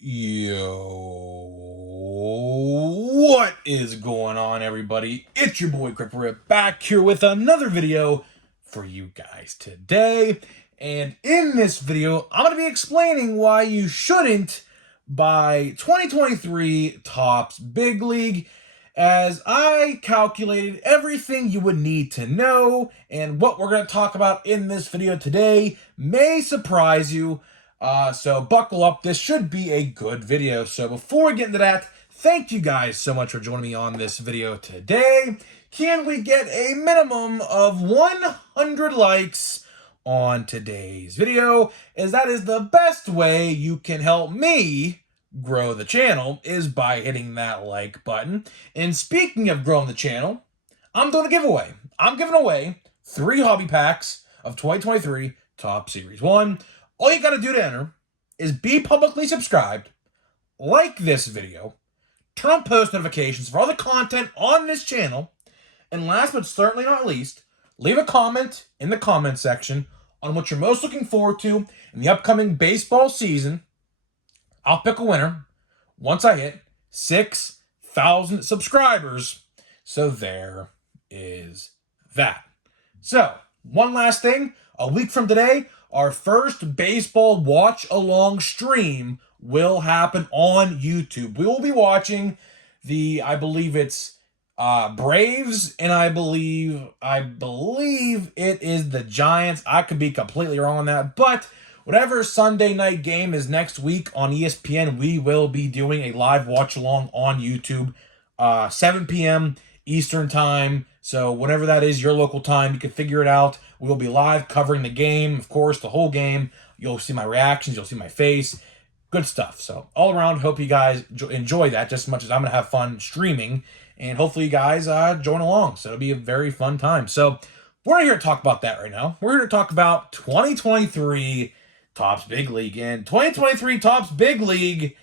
Yo, what is going on, everybody? It's your boy Cripper back here with another video for you guys today. And in this video, I'm going to be explaining why you shouldn't buy 2023 Topps Big League, as I calculated everything you would need to know, and what we're going to talk about in this video today may surprise you. So buckle up. This should be a good video. So before we get into that, thank you guys so much for joining me on this video today. Can we get a minimum of 100 likes on today's video, as that is the best way you can help me grow the channel, is by hitting that like button. And speaking of growing the channel, I'm doing a giveaway. I'm giving away 3 hobby packs of 2023 Topps Series 1. All you got to do to enter is be publicly subscribed, like this video, turn on post notifications for all the content on this channel, and last but certainly not least, leave a comment in the comment section on what you're most looking forward to in the upcoming baseball season. I'll pick a winner once I hit 6,000 subscribers. So there is that. So, one last thing. A week from today, our first baseball watch-along stream will happen on YouTube. We will be watching I believe it's Braves, and I believe it is the Giants. I could be completely wrong on that, but whatever Sunday night game is next week on ESPN, we will be doing a live watch-along on YouTube, 7 p.m. Eastern time. So whatever that is, your local time, you can figure it out. We will be live covering the game, of course, the whole game. You'll see my reactions. You'll see my face. Good stuff. So all around, hope you guys enjoy that just as much as I'm going to have fun streaming. And hopefully you guys join along. So it'll be a very fun time. So we're not here to talk about that right now. We're here to talk about 2023 Topps Big League. And 2023 Topps Big League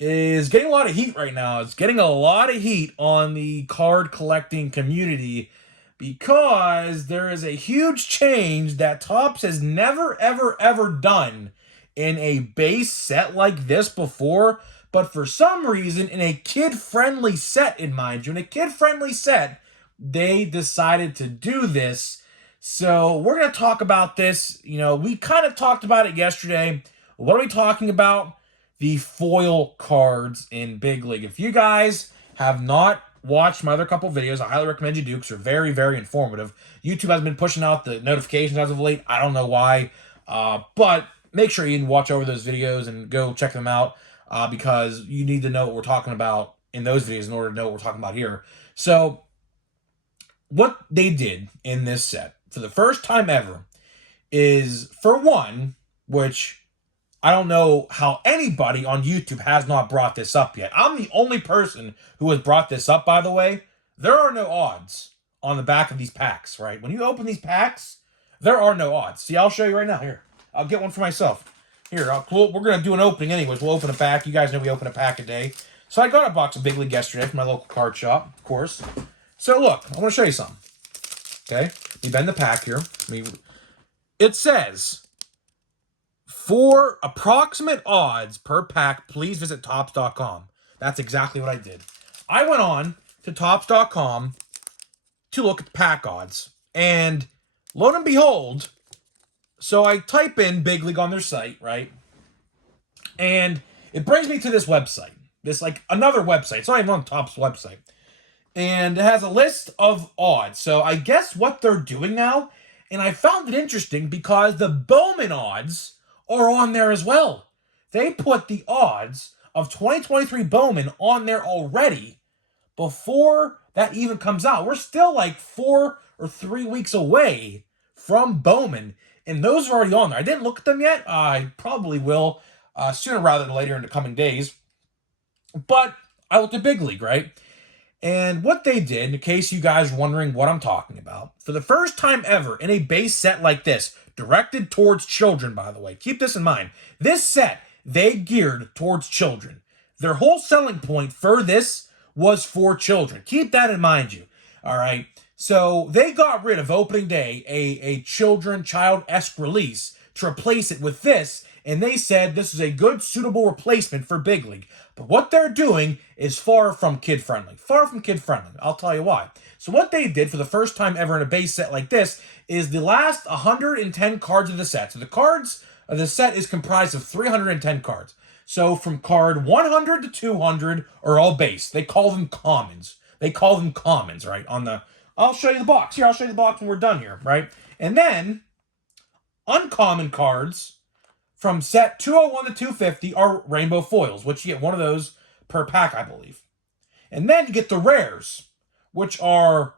is getting a lot of heat right now. It's getting a lot of heat on the card collecting community because there is a huge change that Topps has never, ever done in a base set like this before. But for some reason, in a kid-friendly set, mind you, in a kid-friendly set, they decided to do this. So we're going to talk about this. You know, we kind of talked about it yesterday. What are we talking about? The foil cards in Big League. If you guys have not watched my other couple videos, I highly recommend you do, because they're very, very informative. YouTube has been pushing out the notifications as of late. I don't know why, but make sure you watch over those videos and go check them out, because you need to know what we're talking about in those videos in order to know what we're talking about here. So what they did in this set for the first time ever is, for one, which I don't know how anybody on YouTube has not brought this up yet. I'm the only person who has brought this up, by the way. There are no odds on the back of these packs, right? When you open these packs, there are no odds. See, I'll show you right now. Here, I'll get one for myself. Here, we're going to do an opening anyways. We'll open a pack. You guys know we open a pack a day. So I got a box of Big League yesterday from my local card shop, of course. So look, I want to show you something. Okay? We bend the pack here. It says, for approximate odds per pack, please visit Topps.com. That's exactly what I did. I went on to Topps.com to look at the pack odds. And lo and behold, so I type in Big League on their site, right? And it brings me to this website. This, like, another website. It's not even on Topps' website. And it has a list of odds. So I guess what they're doing now, and I found it interesting because the Bowman odds are on there as well. They put the odds of 2023 Bowman on there already before that even comes out. We're still like 4 or 3 weeks away from Bowman, and those are already on there. I didn't look at them yet. I probably will sooner rather than later in the coming days. But I looked at Big League, right? And what they did, in case you guys are wondering what I'm talking about, for the first time ever in a base set like this, directed towards children, by the way. Keep this in mind. This set, they geared towards children. Their whole selling point for this was for children. Keep that in mind, you. All right? So they got rid of opening day, a child-esque release, to replace it with this, and they said this is a good, suitable replacement for Big League. But what they're doing is far from kid-friendly. Far from kid-friendly. I'll tell you why. So what they did for the first time ever in a base set like this is the last 110 cards of the set. So the cards of the set is comprised of 310 cards. So from card 100 to 200 are all base. They call them commons. Right? I'll show you the box. Here, I'll show you the box when we're done here, right? And then uncommon cards from set 201 to 250 are rainbow foils, which you get one of those per pack, I believe. And then you get the rares, which are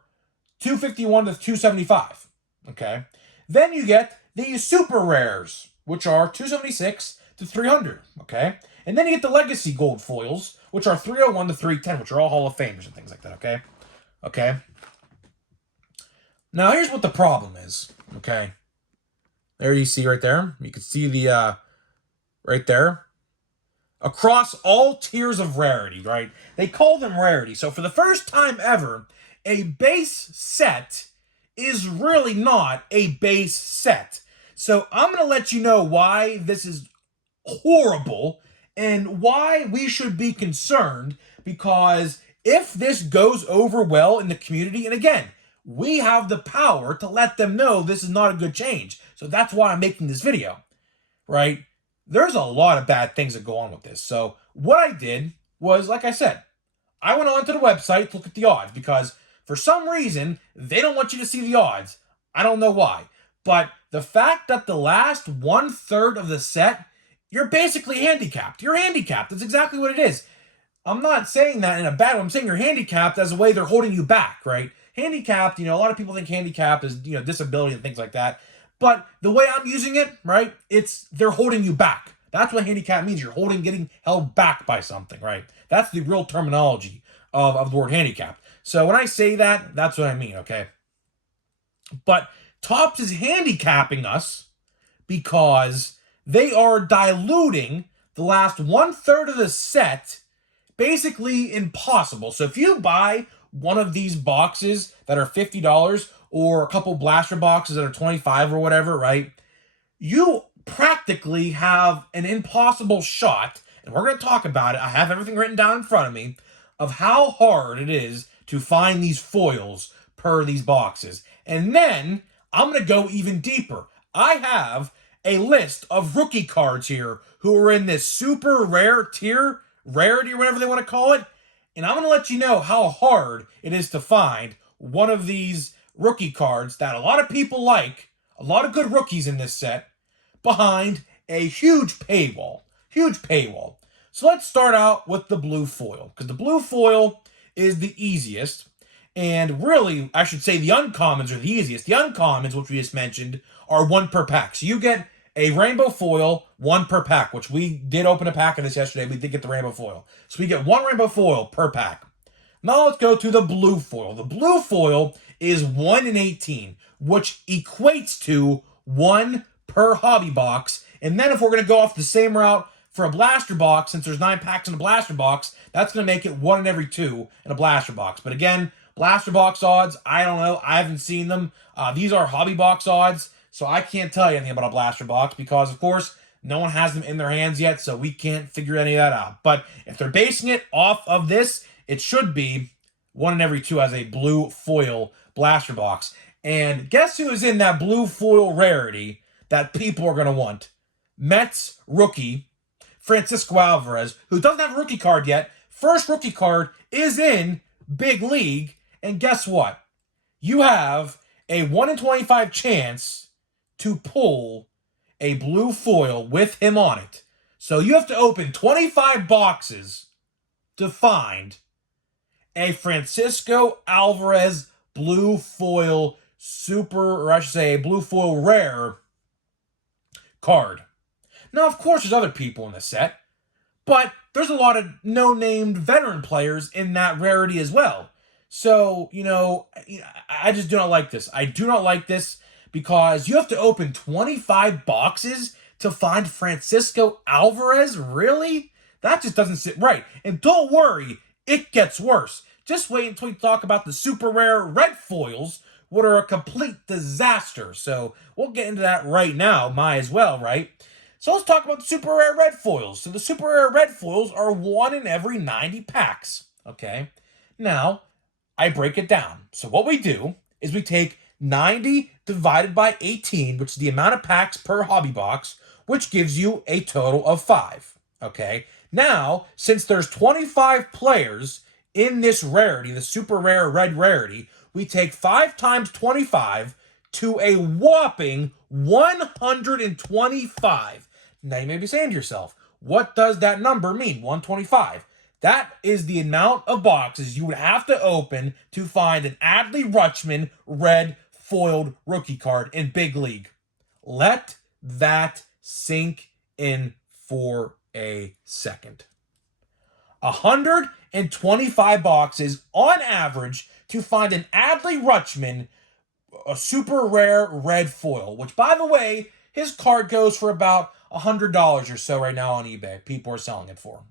251 to 275, okay? Then you get the super rares, which are 276 to 300, okay? And then you get the legacy gold foils, which are 301 to 310, which are all Hall of Famers and things like that, okay? Okay? Now, here's what the problem is, okay? There you see right there. You can see the, right there. Across all tiers of rarity, right? They call them rarity. So for the first time ever, a base set is really not a base set. So I'm going to let you know why this is horrible and why we should be concerned, because if this goes over well in the community, and again, we have the power to let them know this is not a good change. So that's why I'm making this video, right? There's a lot of bad things that go on with this. So what I did was, like I said, I went onto the website to look at the odds, because for some reason, they don't want you to see the odds. I don't know why. But the fact that the last 1/3 of the set, you're basically handicapped. You're handicapped. That's exactly what it is. I'm not saying that in a bad way. I'm saying you're handicapped as a way they're holding you back, right? Handicapped, a lot of people think handicapped is, disability and things like that. But the way I'm using it, right, they're holding you back. That's what handicap means. You're getting held back by something, right? That's the real terminology of the word handicap. So when I say that, that's what I mean, okay? But Topps is handicapping us because they are diluting the last 1/3 of the set, basically impossible. So if you buy one of these boxes that are $50 or a couple blaster boxes that are $25 or whatever, right? You practically have an impossible shot, and we're going to talk about it. I have everything written down in front of me of how hard it is to find these foils per these boxes. And then I'm going to go even deeper. I have a list of rookie cards here who are in this super rare tier, rarity or whatever they want to call it. And I'm going to let you know how hard it is to find one of these rookie cards that a lot of people like, a lot of good rookies in this set, behind a huge paywall. Huge paywall. So let's start out with the blue foil, because the blue foil is the easiest. And really, I should say the uncommons are the easiest. The uncommons, which we just mentioned, are one per pack. So you get a rainbow foil, one per pack, which we did open a pack of this yesterday. We did get the rainbow foil. So we get one rainbow foil per pack. Now let's go to the blue foil. The blue foil is 1 in 18, which equates to 1 per hobby box. And then if we're going to go off the same route for a blaster box, since there's 9 packs in a blaster box, that's going to make it 1 in every 2 in a blaster box. But again, blaster box odds, I don't know. I haven't seen them. These are hobby box odds, so I can't tell you anything about a blaster box because, of course, no one has them in their hands yet, so we can't figure any of that out. But if they're basing it off of this, it should be 1 in every 2 as a blue foil blaster box. And guess who is in that blue foil rarity that people are going to want? Mets rookie, Francisco Alvarez, who doesn't have a rookie card yet. First rookie card is in Big League. And guess what? You have a 1 in 25 chance to pull a blue foil with him on it. So you have to open 25 boxes to find a Francisco Alvarez blue foil super, or I should say a blue foil rare card. Now, of course, there's other people in the set, but there's a lot of no-named veteran players in that rarity as well. So, I just do not like this. I do not like this because you have to open 25 boxes to find Francisco Alvarez? Really? That just doesn't sit right. And don't worry, it gets worse. Just wait until we talk about the super rare red foils, what are a complete disaster. So we'll get into that right now, might as well, right? So let's talk about the super rare red foils. So the super rare red foils are 1 in every 90 packs, okay? Now, I break it down. So what we do is we take 90 divided by 18, which is the amount of packs per hobby box, which gives you a total of 5, okay? Now, since there's 25 players in this rarity, the super rare red rarity, we take 5 times 25 to a whopping 125. Now you may be saying to yourself, what does that number mean, 125? That is the amount of boxes you would have to open to find an Adley Rutschman red foiled rookie card in Big League. Let that sink in for a second. 125 boxes on average to find an Adley Rutschman, a super rare red foil, which, by the way, his card goes for about $100 or so right now on eBay. People are selling it for him.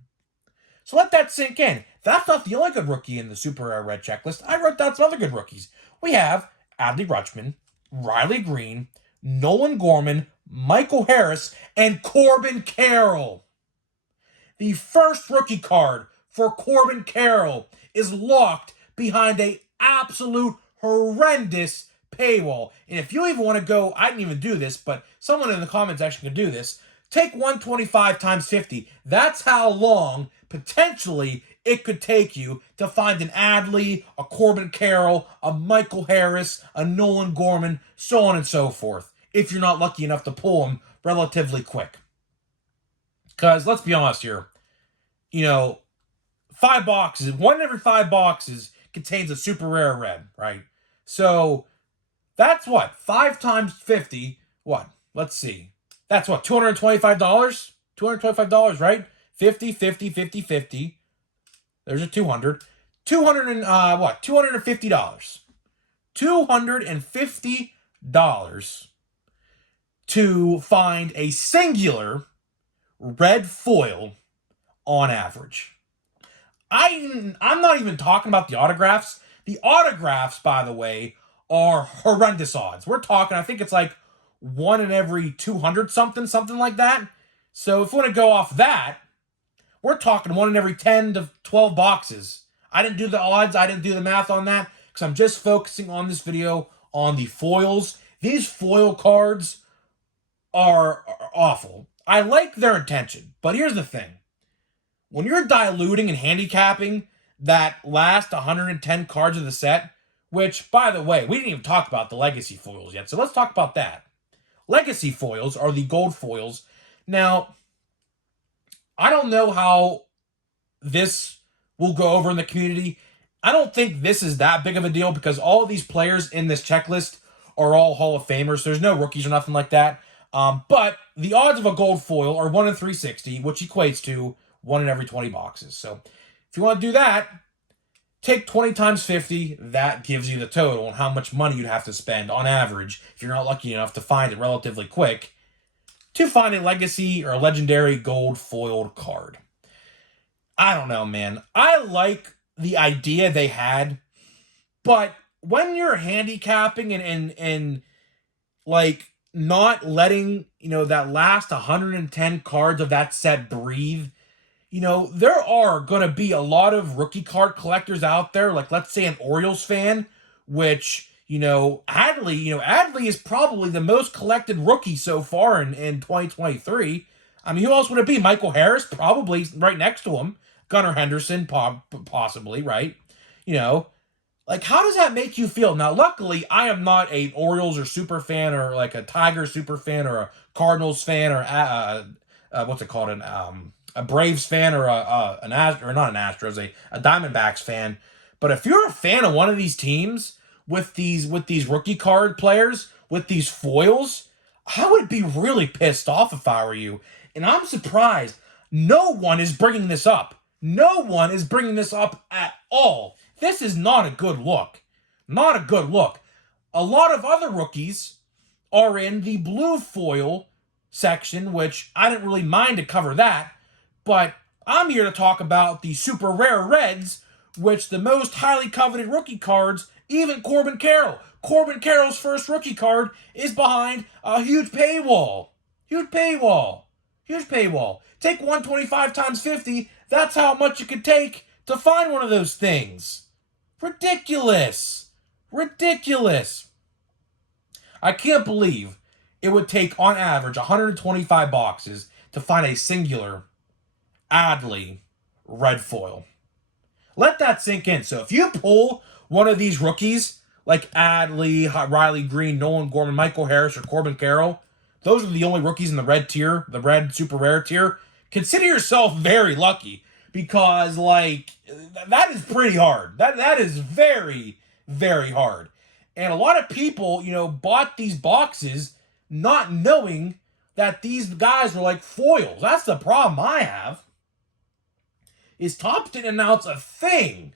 So let that sink in. That's not the only good rookie in the super rare red checklist. I wrote down some other good rookies. We have Adley Rutschman, Riley Green, Nolan Gorman, Michael Harris, and Corbin Carroll. The first rookie card for Corbin Carroll is locked behind an absolute horrendous paywall. And if you even want to go, I didn't even do this, but someone in the comments actually can do this. Take 125 times 50. That's how long, potentially, it could take you to find an Adley, a Corbin Carroll, a Michael Harris, a Nolan Gorman, so on and so forth, if you're not lucky enough to pull them relatively quick. Because, let's be honest here, 5 boxes, 1 in every 5 boxes contains a super rare red, right? So, that's what? 5 times 50, what? Let's see. That's what, $225? $225, right? 50, 50, 50, 50. There's a 200. $250. $250 to find a singular red foil on average. I'm not even talking about the autographs. The autographs, by the way, are horrendous odds. We're talking, I think it's like 1 in every 200 something like that. So if we want to go off that, we're talking 1 in every 10 to 12 boxes. I didn't do the odds. I didn't do the math on that because I'm just focusing on this video on the foils. These foil cards are awful. I like their intention, but here's the thing. When you're diluting and handicapping that last 110 cards of the set, which, by the way, we didn't even talk about the legacy foils yet, so let's talk about that. Legacy foils are the gold foils. Now, I don't know how this will go over in the community. I don't think this is that big of a deal because all of these players in this checklist are all Hall of Famers. So there's no rookies or nothing like that. But the odds of a gold foil are 1 in 360, which equates to 1 in every 20 boxes. So if you want to do that, take 20 times 50. That gives you the total and how much money you'd have to spend on average if you're not lucky enough to find it relatively quick to find a legacy or a legendary gold foiled card. I don't know, man. I like the idea they had, but when you're handicapping and like not letting, that last 110 cards of that set breathe, there are going to be a lot of rookie card collectors out there, like let's say an Orioles fan, which, Adley is probably the most collected rookie so far in 2023. I mean, who else would it be? Michael Harris, probably right next to him. Gunnar Henderson, possibly, right? Like, how does that make you feel? Now, luckily, I am not a Orioles or super fan or like a Tiger super fan or a Cardinals fan or what's it called? A Braves fan or not an Astros, a Diamondbacks fan. But if you're a fan of one of these teams with these rookie card players, with these foils, I would be really pissed off if I were you. And I'm surprised no one is bringing this up. No one is bringing this up at all. This is not a good look. Not a good look. A lot of other rookies are in the blue foil section, which I didn't really mind to cover that. But I'm here to talk about the super rare reds, which the most highly coveted rookie cards Even Corbin Carroll. Corbin Carroll's first rookie card is behind a huge paywall. Huge paywall. Huge paywall. Take 125 times 50. That's how much it could take to find one of those things. Ridiculous. Ridiculous. I can't believe it would take, on average, 125 boxes to find a singular Adley red foil. Let that sink in. So if you pull one of these rookies, like Adley, Riley Green, Nolan Gorman, Michael Harris, or Corbin Carroll, those are the only rookies in the red tier, the red super rare tier. Consider yourself very lucky, because, like, that is pretty hard. That is very, very hard. And a lot of people, bought these boxes not knowing that these guys were like foils. That's the problem I have. Is Topps didn't announce a thing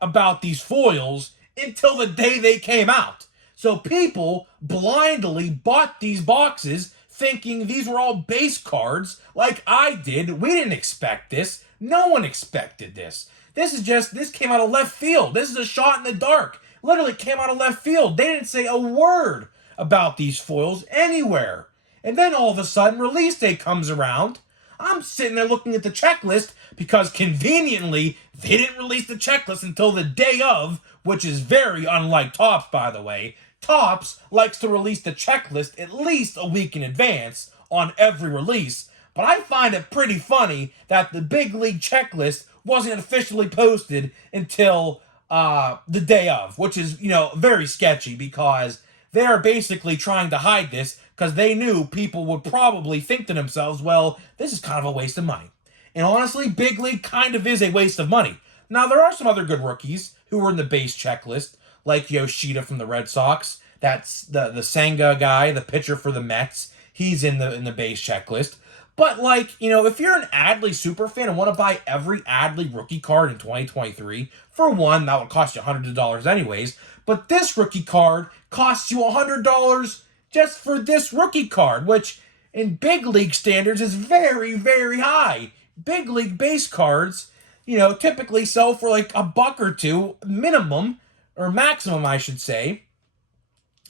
about these foils until the day they came out. So people blindly bought these boxes thinking these were all base cards like I did. We didn't expect this. No one expected this. This came out of left field. This is a shot in the dark. Literally came out of left field. They didn't say a word about these foils anywhere. And then all of a sudden, release day comes around. I'm sitting there looking at the checklist because conveniently they didn't release the checklist until the day of, which is very unlike Topps, by the way. Topps likes to release the checklist at least a week in advance on every release, but I find it pretty funny that the big league checklist wasn't officially posted until the day of, which is, very sketchy because they're basically trying to hide this because they knew people would probably think to themselves, well, this is kind of a waste of money. And honestly, big league kind of is a waste of money. Now, there are some other good rookies who were in the base checklist, like Yoshida from the Red Sox. That's the Senga guy, the pitcher for the Mets. He's in the base checklist. But, if you're an Adley super fan and want to buy every Adley rookie card in 2023, for one, that would cost you $100 anyways. But this rookie card costs you $100 just for this rookie card, which in big league standards is very, very high. Big league base cards, typically sell for like $1 or $2 minimum, or maximum, I should say.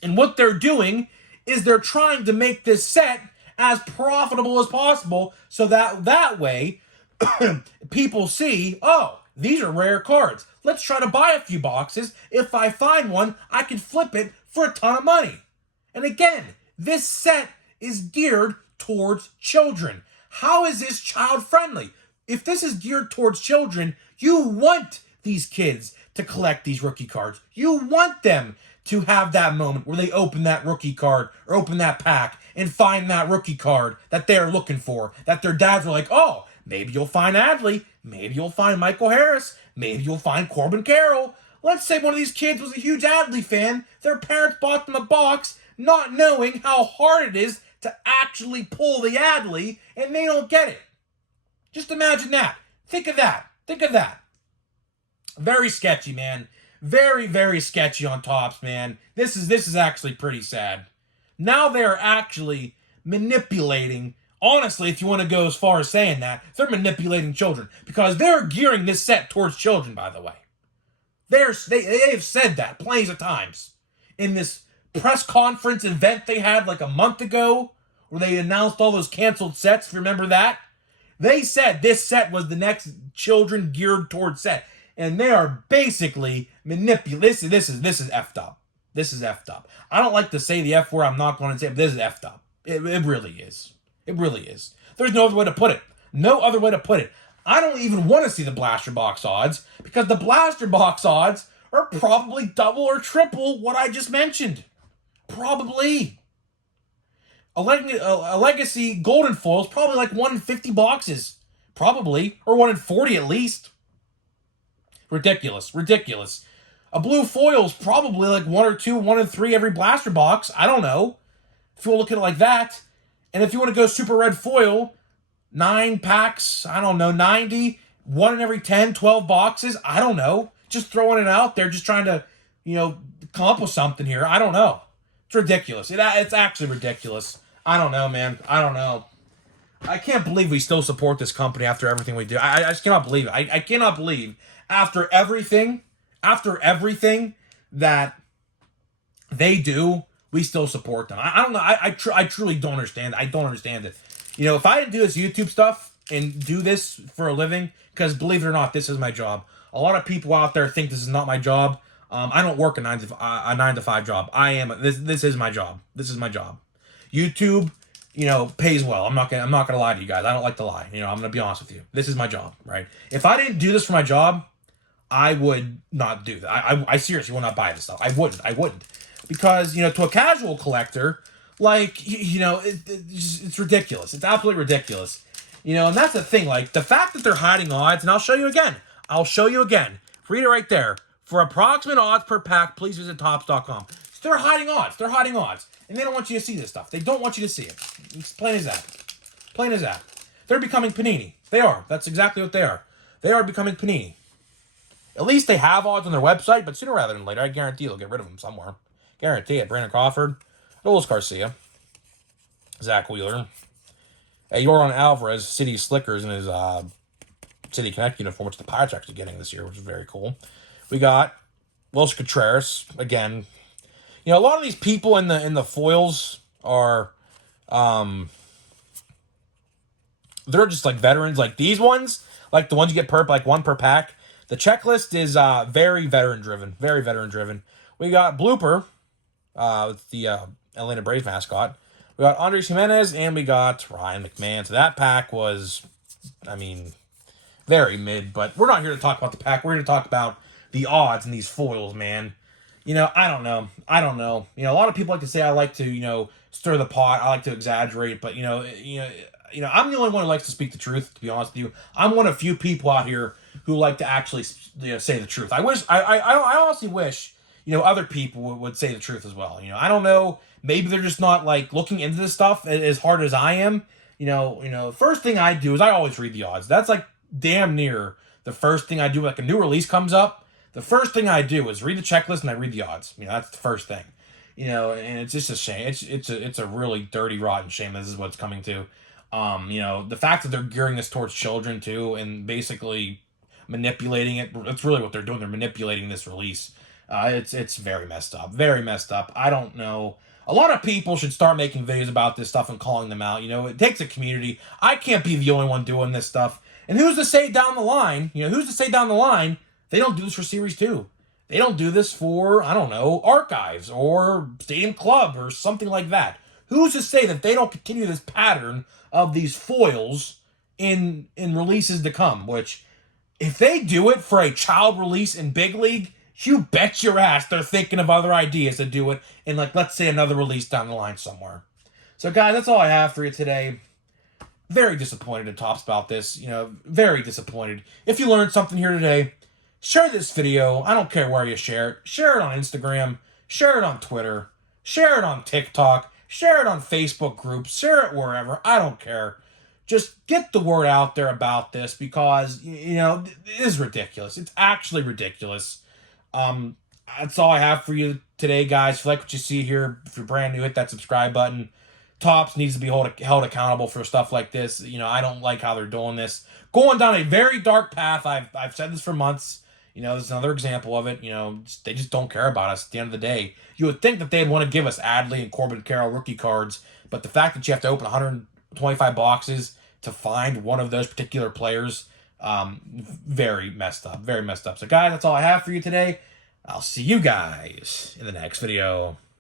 And what they're doing is they're trying to make this set as profitable as possible so that way people see, oh, these are rare cards. Let's try to buy a few boxes. If I find one, I can flip it for a ton of money. And again, this set is geared towards children. How is this child friendly? If this is geared towards children, you want these kids to collect these rookie cards. You want them to have that moment where they open that rookie card or open that pack and find that rookie card that they're looking for, that their dads are like, oh, maybe you'll find Adley, maybe you'll find Michael Harris, maybe you'll find Corbin Carroll. Let's say one of these kids was a huge Adley fan, their parents bought them a box, not knowing how hard it is to actually pull the Adley, and they don't get it. Just imagine that. Think of that. Think of that. Very sketchy, man. Very, very sketchy on Topps, man. This is actually pretty sad. Now they're actually manipulating. Honestly, if you want to go as far as saying that, they're manipulating children because they're gearing this set towards children, by the way. They've said that plenty of times. In this press conference event they had like a month ago where they announced all those canceled sets, if you remember that, they said this set was the next children geared towards set. And they are basically manipulating. This is effed up. This is effed up. I don't like to say the F word. I'm not going to say it, but this is effed up. It really is. It really is. There's no other way to put it. No other way to put it. I don't even want to see the blaster box odds because the blaster box odds are probably double or triple what I just mentioned. Probably. A legacy golden foil is probably like 1 in 50 boxes. Probably. Or 1 in 40 at least. Ridiculous. Ridiculous. A blue foil is probably like 1 or 2, 1 in 3 every blaster box. I don't know. If you want to look at it like that. And if you want to go super red foil, 9 packs, I don't know, 90, 1 in every 10, 12 boxes. I don't know. Just throwing it out there, just trying to, come up with something here. I don't know. It's ridiculous. It's actually ridiculous. I don't know, man. I don't know. I can't believe we still support this company after everything we do. I just cannot believe it. I cannot believe after everything, that they do, we still support them. I don't know. I truly don't understand. I don't understand it. You know, if I didn't do this YouTube stuff and do this for a living, because believe it or not, this is my job. A lot of people out there think this is not my job. I don't work a 9 to 5 job. I am this is my job. This is my job. YouTube, you know, pays well. I'm not gonna lie to you guys. I don't like to lie. You know, I'm gonna be honest with you. This is my job, right? If I didn't do this for my job, I would not do that. I seriously will not buy this stuff. I wouldn't. Because, you know, to a casual collector, like, you know, it's ridiculous. It's absolutely ridiculous. You know, and that's the thing. Like, the fact that they're hiding odds, and I'll show you again. Read it right there. For approximate odds per pack, please visit Topps.com. So they're hiding odds. They're hiding odds. And they don't want you to see this stuff. They don't want you to see it. It's plain as that. Plain as that. They're becoming Panini. They are. That's exactly what they are. They are becoming Panini. At least they have odds on their website, but sooner rather than later, I guarantee they'll get rid of them somewhere. Guarantee it. Brandon Crawford, Adolis Garcia, Zach Wheeler, Yoran Alvarez, City Slickers in his City Connect uniform, which the Pirates are actually getting this year, which is very cool. We got Wilson Contreras again. You know, a lot of these people in the foils are, they're just like veterans. Like these ones, like the ones you get like one per pack. The checklist is very veteran driven. Very veteran driven. We got Blooper, with the Atlanta Braves mascot. We got Andres Jimenez, and we got Ryan McMahon. So that pack was, I mean, very mid. But we're not here to talk about the pack. We're here to talk about the odds in these foils, man. You know, I don't know. You know, a lot of people like to say I like to, you know, stir the pot. I like to exaggerate. But, you know, I'm the only one who likes to speak the truth, to be honest with you. I'm one of few people out here who like to actually, you know, say the truth. I honestly wish, you know, other people would say the truth as well. You know, I don't know. Maybe they're just not like looking into this stuff as hard as I am. You know, first thing I do is I always read the odds. That's like damn near the first thing I do. Like a new release comes up, the first thing I do is read the checklist and I read the odds. You know, that's the first thing. You know, and it's just a shame. It's a really dirty, rotten shame. This is what it's coming to. You know, the fact that they're gearing this towards children too, and basically manipulating it. That's really what they're doing. They're manipulating this release. It's very messed up. Very messed up. I don't know. A lot of people should start making videos about this stuff and calling them out. You know, it takes a community. I can't be the only one doing this stuff. And who's to say down the line, they don't do this for Series 2? They don't do this for, I don't know, Archives or Stadium Club or something like that. Who's to say that they don't continue this pattern of these foils in releases to come? Which, if they do it for a child release in Big League, you bet your ass they're thinking of other ideas to do it in, like, let's say another release down the line somewhere. So, guys, that's all I have for you today. Very disappointed in Topps about this. You know, very disappointed. If you learned something here today, share this video. I don't care where you share it. Share it on Instagram. Share it on Twitter. Share it on TikTok. Share it on Facebook groups. Share it wherever. I don't care. Just get the word out there about this because, you know, it is ridiculous. It's actually ridiculous. That's all I have for you today, guys. If you like what you see here, if you're brand new, hit that subscribe button. Topps needs to be held accountable for stuff like this. You know, I don't like how they're doing this. Going down a very dark path. I've said this for months. You know, this is another example of it. You know, they just don't care about us at the end of the day. You would think that they'd want to give us Adley and Corbin Carroll rookie cards, but the fact that you have to open 125 boxes to find one of those particular players, very messed up. Very messed up. So, guys, that's all I have for you today. I'll see you guys in the next video.